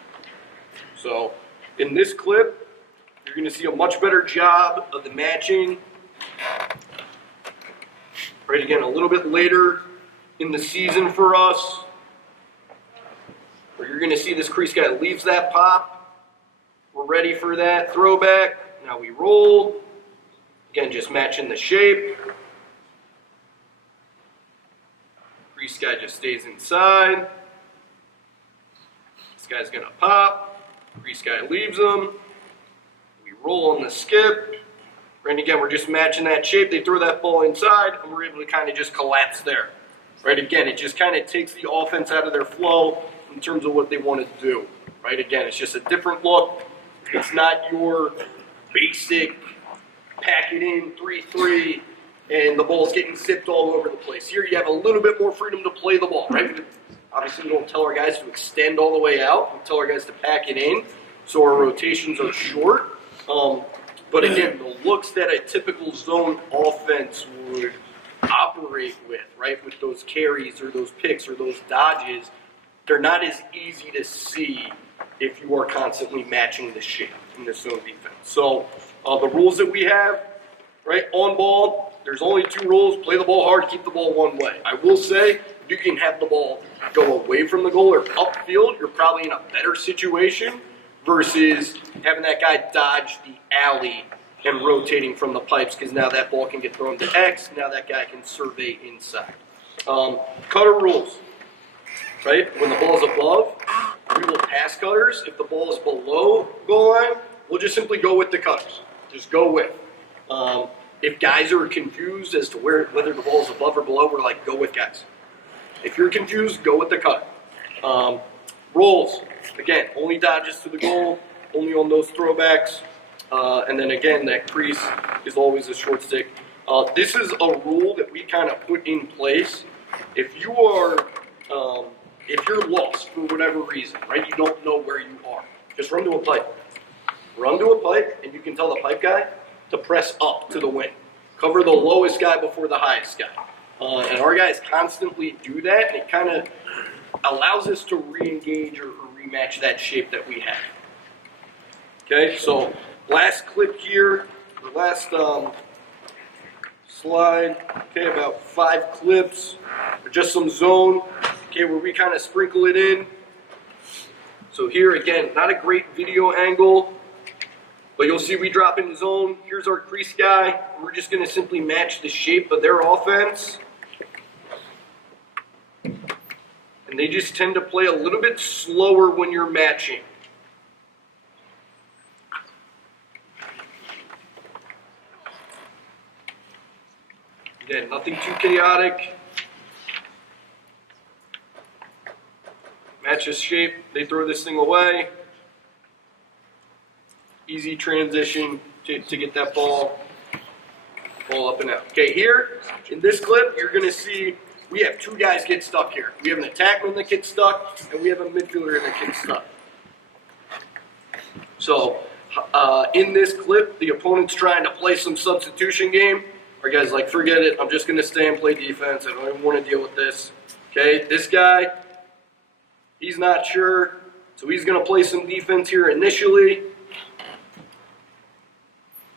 So in this clip, you're going to see a much better job of the matching. Right, again, a little bit later in the season for us, where you're going to see this crease guy leaves that pop. We're ready for that throwback. Now we roll. Again, just matching the shape. Crease guy just stays inside. This guy's going to pop. Crease guy leaves him. We roll on the skip. And again, we're just matching that shape. They throw that ball inside, and we're able to kind of just collapse there. Right, again, it just kind of takes the offense out of their flow in terms of what they want to do. Right, again, it's just a different look. It's not your basic pack it in 3-3 and the ball's getting zipped all over the place. Here you have a little bit more freedom to play the ball, right? Obviously, we don't tell our guys to extend all the way out. We tell our guys to pack it in, so our rotations are short. But again, the looks that a typical zone offense would operate with, right, with those carries or those picks or those dodges, they're not as easy to see if you are constantly matching the shape in the zone defense. So the rules that we have, right, on ball, there's only 2 rules. Play the ball hard, keep the ball one way. I will say, you can have the ball go away from the goal or upfield, you're probably in a better situation versus having that guy dodge the alley and rotating from the pipes, because now that ball can get thrown to X, now that guy can survey inside. Cutter rules, right? When the ball is above, we will pass cutters. If the ball is below goal line, we'll just simply go with the cutters. Just go with. If guys are confused as to whether the ball is above or below, we're like, go with guys. If you're confused, go with the cutter. Rolls, again, only dodges to the goal, only on those throwbacks. And then again, that crease is always a short stick. This is a rule that we kind of put in place. If you are, if you're lost for whatever reason, right, you don't know where you are, just run to a pipe. Run to a pipe, and you can tell the pipe guy to press up to the wing. Cover the lowest guy before the highest guy. And our guys constantly do that, and it kind of allows us to re-engage or rematch that shape that we have. Okay, so Last clip here, the last slide, okay, about 5 clips, just some zone, okay, where we kind of sprinkle it in. So here again, not a great video angle, but you'll see we drop into zone. Here's our crease guy. We're just going to simply match the shape of their offense. And they just tend to play a little bit slower when you're matching. Again, nothing too chaotic. Match his shape, they throw this thing away. Easy transition to get that ball up and out. Okay, here in this clip, you're going to see we have 2 guys get stuck here. We have an attackman that gets stuck, and we have a midfielder that gets stuck. So in this clip, the opponent's trying to play some substitution game. Our guy's like, forget it, I'm just going to stay and play defense. I don't even want to deal with this. Okay, this guy, he's not sure, so he's going to play some defense here initially.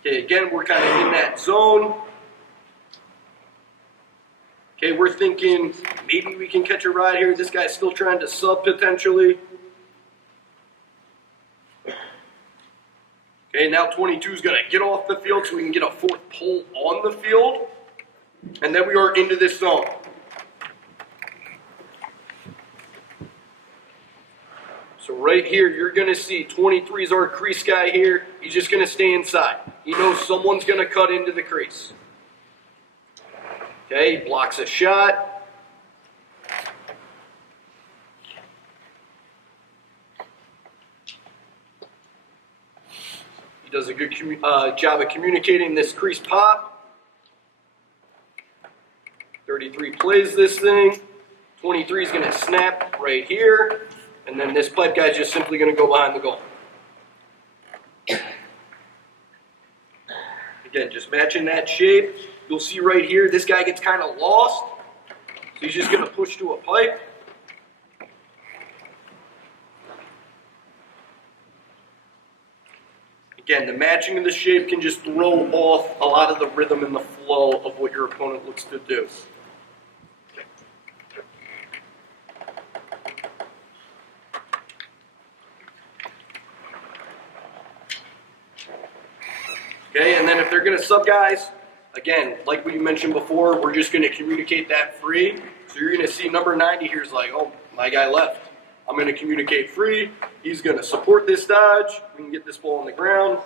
Okay, again, we're kind of in that zone. Okay, we're thinking maybe we can catch a ride here. This guy's still trying to sub potentially. Okay, now 22 is going to get off the field so we can get a 4th pull on the field. And then we are into this zone. So right here, you're going to see 23 is our crease guy here. He's just going to stay inside. He knows someone's going to cut into the crease. Okay, he blocks a shot. He does a good job of communicating this crease pop. 33 plays this thing. 23 is going to snap right here. And then this pipe guy is just simply going to go behind the goal. Again, just matching that shape. You'll see right here, this guy gets kind of lost. So he's just going to push to a pipe. Again, the matching of the shape can just throw off a lot of the rhythm and the flow of what your opponent looks to do. Okay, and then if they're going to sub guys, again, like we mentioned before, we're just going to communicate that free. So you're going to see number 90 here is like, oh, my guy left. I'm going to communicate free. He's going to support this dodge. We can get this ball on the ground,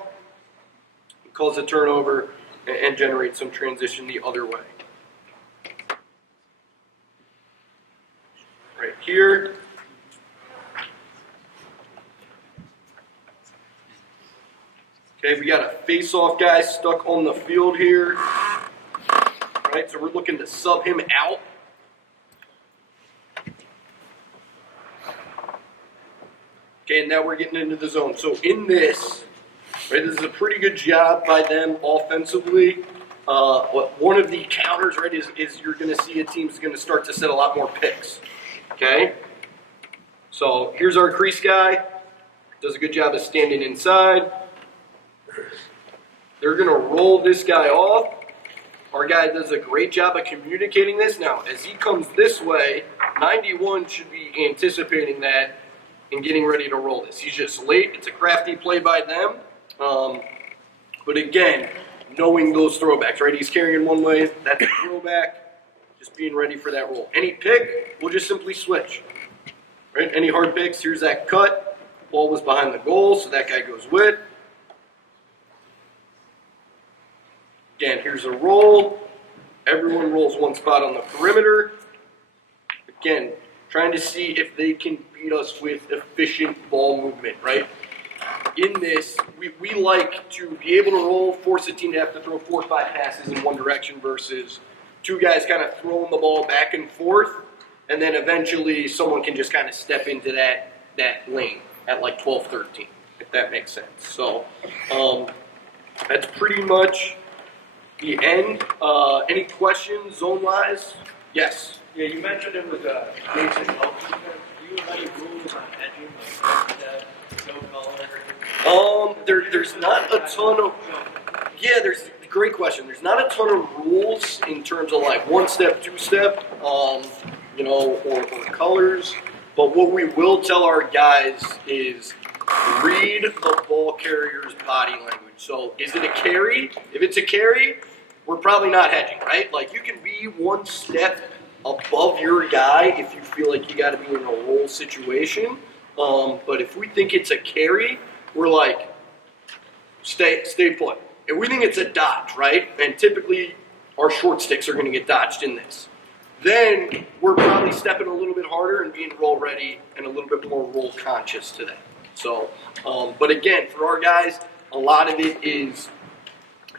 cause a turnover, and generate some transition the other way. Right here. Okay, we got a face-off guy stuck on the field here. Right, so we're looking to sub him out. Okay, and now we're getting into the zone. So in this, right, this is a pretty good job by them offensively. One of the counters, right, is you're going to see a team's going to start to set a lot more picks. Okay, so here's our crease guy. Does a good job of standing inside. They're going to roll this guy off. Our guy does a great job of communicating this. Now, as he comes this way, 91 should be anticipating that and getting ready to roll this. He's just late. It's a crafty play by them. But again, knowing those throwbacks, right? He's carrying one way. That's a throwback. Just being ready for that roll. Any pick, we'll just simply switch. Right? Any hard picks, here's that cut. Ball was behind the goal, so that guy goes with. Again, here's a roll. Everyone rolls one spot on the perimeter. Again, trying to see if they can beat us with efficient ball movement, right? In this, we like to be able to roll, force a team to have to throw 4 or 5 passes in one direction versus 2 guys kind of throwing the ball back and forth, and then eventually someone can just kind of step into that lane at like 12, 13, if that makes sense. So that's pretty much the end. Any questions zone-wise? Yes. Yeah, you mentioned it was a basic help defense. Do you have any rules on edging, like that, no color? There's not a ton of, yeah, there's, great question. There's not a ton of rules in terms of like one step, two step, you know, or colors. But what we will tell our guys is read the ball carrier's body language. So is it a carry? If it's a carry, we're probably not hedging, right? Like you can be one step above your guy if you feel like you got to be in a roll situation. But if we think it's a carry, we're like, stay put. If we think it's a dodge, right? And typically our short sticks are going to get dodged in this. Then we're probably stepping a little bit harder and being roll ready and a little bit more roll conscious today. So, but again, for our guys, a lot of it is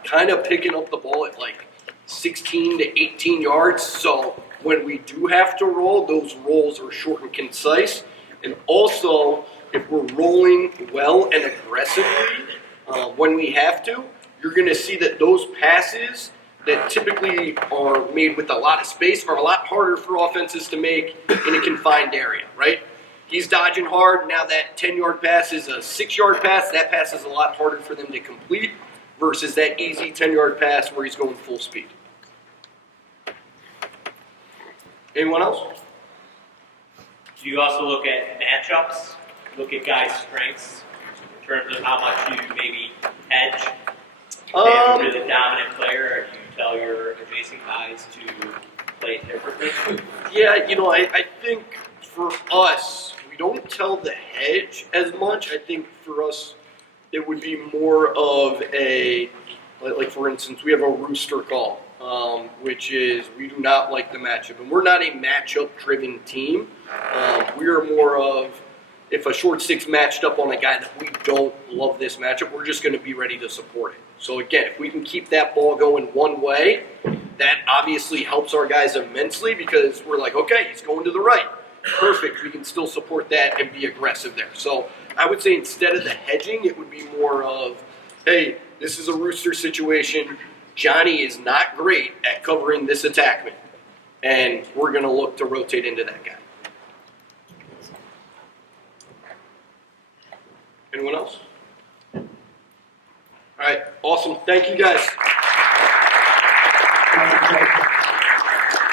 kind of picking up the ball at like 16 to 18 yards. So when we do have to roll, those rolls are short and concise. And also, if we're rolling well and aggressively, when we have to, you're going to see that those passes that typically are made with a lot of space are a lot harder for offenses to make in a confined area, right? He's dodging hard. Now that 10-yard pass is a 6-yard pass. That pass is a lot harder for them to complete versus that easy 10-yard pass where he's going full speed. Anyone else? Do you also look at matchups, look at guys' strengths in terms of how much you maybe hedge? If they have a really dominant player, or do you tell your adjacent guys to play it differently? Yeah, you know, I think for us, we don't tell the hedge as much. I think for us, it would be more of a, like for instance, we have a rooster call, which is we do not like the matchup. And we're not a matchup-driven team. We are more of, if a short stick's matched up on a guy that we don't love this matchup, we're just going to be ready to support it. So again, if we can keep that ball going one way, that obviously helps our guys immensely because we're like, okay, he's going to the right. Perfect. We can still support that and be aggressive there. So I would say instead of the hedging, it would be more of, hey, this is a rooster situation. Johnny is not great at covering this attackman, and we're going to look to rotate into that guy. Anyone else? All right, awesome. Thank you, guys.